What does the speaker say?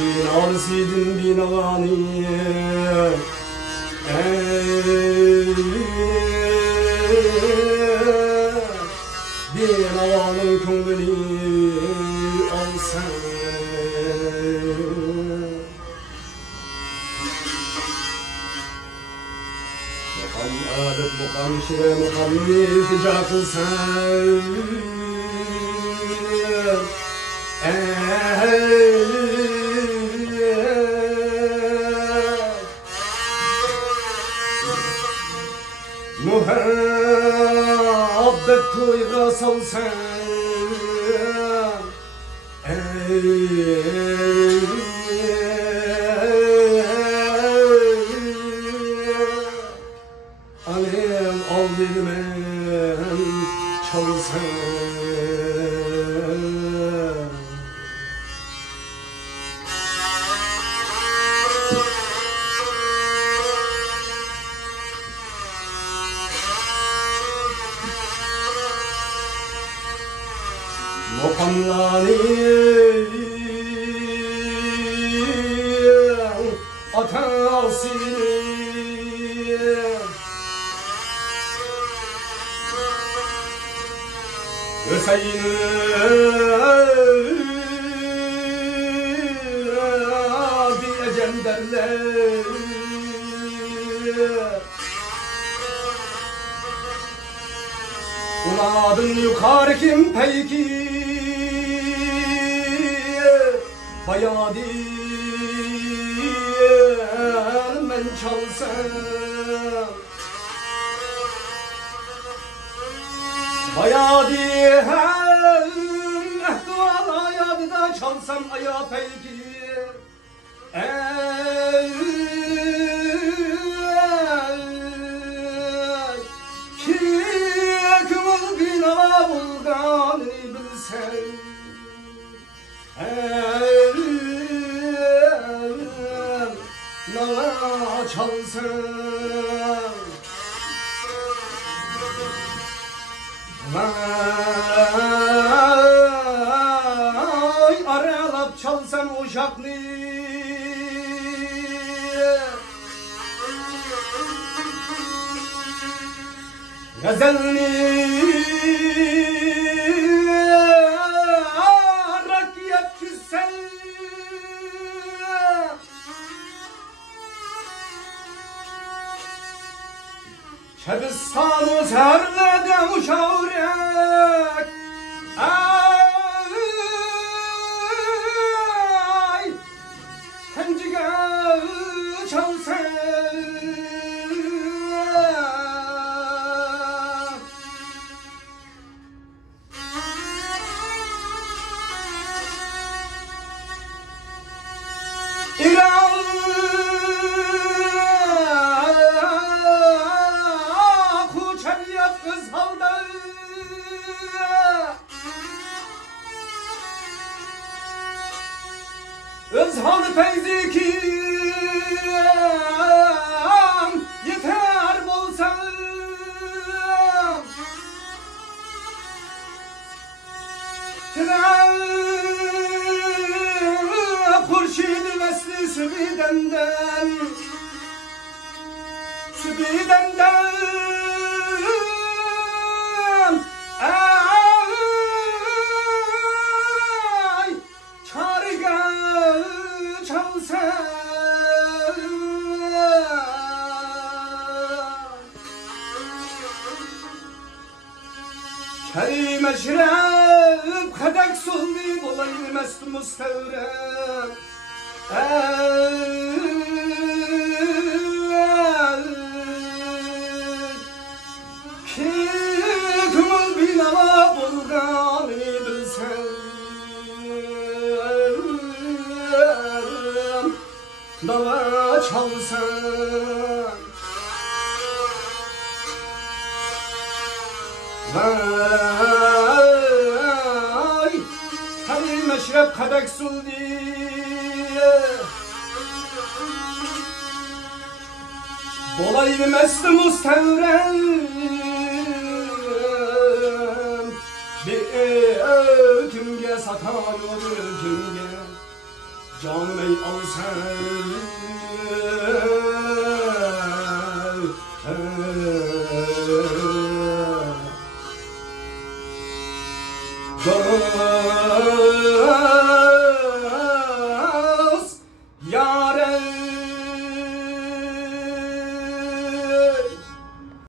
Binalı sidin binanı Binalanın könlünü alsan Mukan adet, mukan şire, mukan iltica kılsan Muhabbet toyga salsan Alem al vermem çalsan Mukanlani atasini Hüseyin'i diyeceğim derler Uladın yukarı kim peki Bayağı değil men çalsam Bayağı değil ehvala yadı da çalsam aya peki Ki kımıl bina bulganı bilsen Nala çalsın Vay aralap çalsam uşaklı Gazelini Şebistanı serlede uşavrek Ay Tencige çalsın Özhan feyzikim yeter bolsan Tren kurşid-i mesli sübidenden Ay çarga çalsın Kerim eşref kadek sulli bulayım mest mustevrem Ki kımıl binala bulganı bilsen Dava çalsın Vay Kerim meşrep kadek suldi Dolaylı mest mustevrem satar gönge canım ey al sen